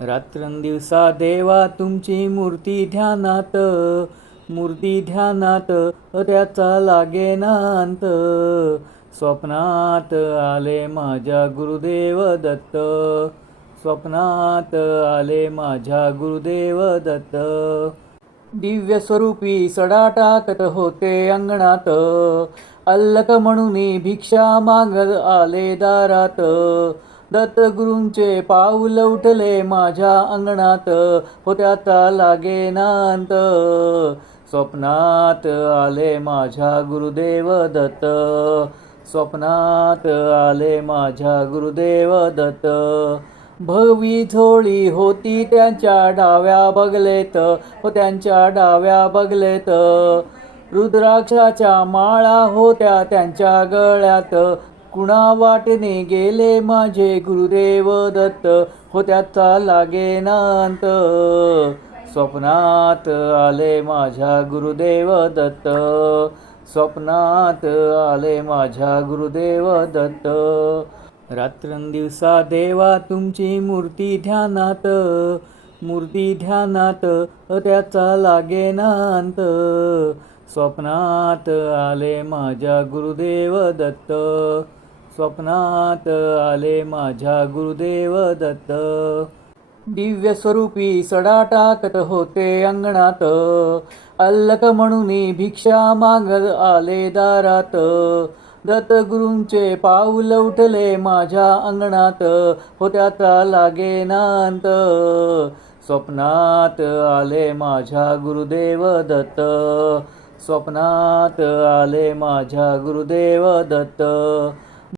रात्रंदिवसा देवा तुमची मूर्ती ध्यानात त्याचा लागेना अंत. स्वप्नात आले माझ्या गुरुदेव दत्त, स्वप्नात आले माझ्या गुरुदेव दत्त. दिव्य स्वरूपी सडा टाकत होते अंगणात, अल्लक म्हणून भिक्षा मागत आले दारात. दत्तगुरूंचे पाऊल उठले माझ्या अंगणात, त्याचा लागेना अंत. स्वप्नात आले माझ्या गुरुदेव दत्त, स्वप्नात आले माझ्या गुरुदेव दत्त. भगवी झोळी होती त्यांच्या डाव्या बगलेत, त्यांच्या डाव्या बगलेत. रुद्राक्षाच्या माळा होत्या त्यांच्या गळ्यात, कुणा वाटेने गेले माझे गुरुदेव दत्त, त्याचा लागेना अंत. स्वप्नात आले माझ्या गुरुदेव दत्त, स्वप्नात आले माझ्या गुरुदेव दत्त. रात्रंदिवसा देवा तुमची मूर्ती ध्यानात त्याचा लागेना अंत. स्वप्नात आले माझ्या गुरुदेव दत्त, स्वप्नात आले माझ्या गुरुदेव दत्त. दिव्य स्वरूपी सडा टाकत होते अंगणात, अल्लक म्हणून भिक्षा मागत आले दारात. दत्तगुरूंचे पाऊल उठले माझ्या अंगणात, त्याचा लागेना अंत. स्वप्नात आले माझ्या गुरुदेव दत्त, स्वप्नात आले माझ्या गुरुदेव दत्त.